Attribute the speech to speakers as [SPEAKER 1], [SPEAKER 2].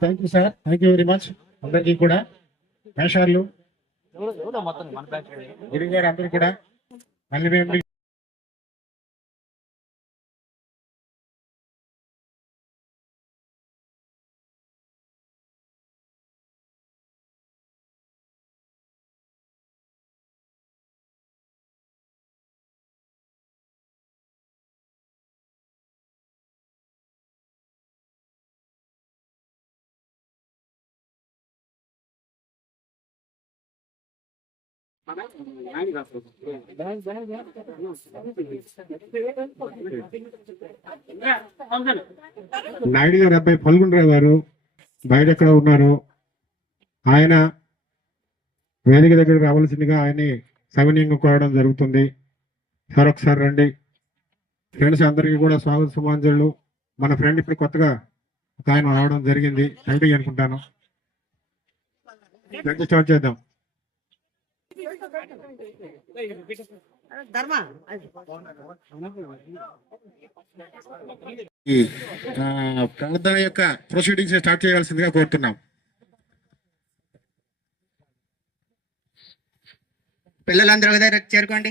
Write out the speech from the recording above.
[SPEAKER 1] Thank you sir thank you very much అందరికీ కూడా. మేషార్లు గురువు గారు అందరూ కూడా. మళ్ళీ నాయుడు గారు అబ్బాయి పల్గొండరావు గారు బయట ఎక్కడ ఉన్నారు? ఆయన వేదిక దగ్గరికి రావాల్సిందిగా ఆయన్ని సవినీయంగా కోరడం జరుగుతుంది. సార్ ఒకసారి రండి. ఫ్రెండ్స్ అందరికీ కూడా స్వాగత సుమాంజలు. మన ఫ్రెండ్ ఇప్పుడు కొత్తగా ఒక ఆయన రావడం జరిగింది. థ్యాంక్ అనుకుంటాను. స్టార్ట్ చేద్దాం.
[SPEAKER 2] ధర్మ
[SPEAKER 1] ప్రార్థన యొక్క ప్రొసీడింగ్స్ స్టార్ట్ చేయాల్సిందిగా కోరుతున్నాం.
[SPEAKER 2] పిల్లలందరూ చేరుకోండి.